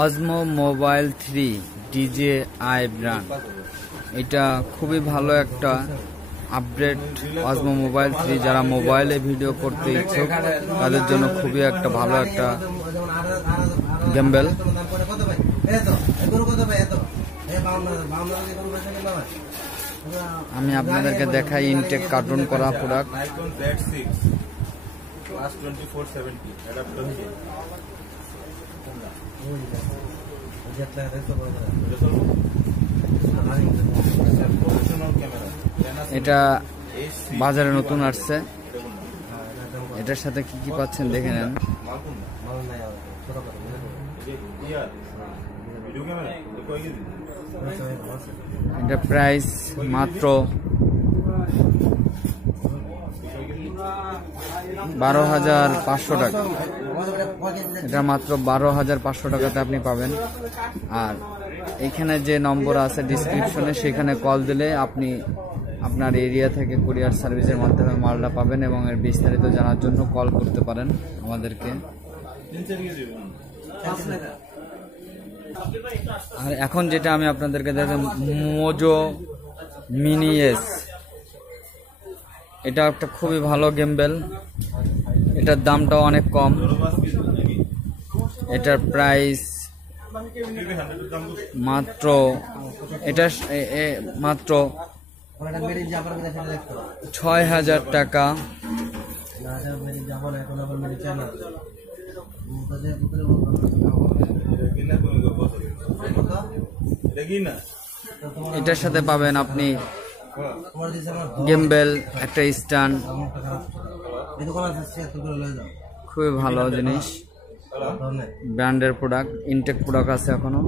অজমো mobile 3 DJI brand. এটা খুবই ভালো একটা আপডেট। অজমো মোবাইল 3 যারা মোবাইলে ভিডিও করতে ইচ্ছুক তাদের জন্য খুবই একটা ভালো একটা গিম্বল। আমি আপনাদেরকে দেখাই ইনটেক কার্টুন করা প্রোডাক্ট। এটা বাজারে নতুন আসছে। এটার সাথে কি কি পাচ্ছেন দেখে নেন। এটা প্রাইস মাত্র 12,500 টাকা। এটা মাত্র 12,500 টাকাতে আপনি পাবেন। আর এখানে যে নম্বর আছে ডিসক্রিপশনে সেখানে কল দিলে আপনি আপনার এরিয়া থেকে কুরিয়ার সার্ভিসের মাধ্যমে মালটা পাবেন এবং এর বিস্তারিত জানার জন্য কল করতে পারেন আমাদেরকে। আর এখন যেটা আমি আপনাদেরকে দেখাই মোজো মিনি এস। এটা একটা খুবই ভালো গিম্বল। এটার দামটাও অনেক কম। এটার প্রাইস মাত্র মাত্র 6,000 টাকা। এটার সাথে পাবেন আপনি গিম্বল, একটা স্ট্যান্ড। খুবই ভালো জিনিস, ব্র্যান্ডের প্রোডাক্ট। ইনটেক প্রোডাক্ট আছে এখনো।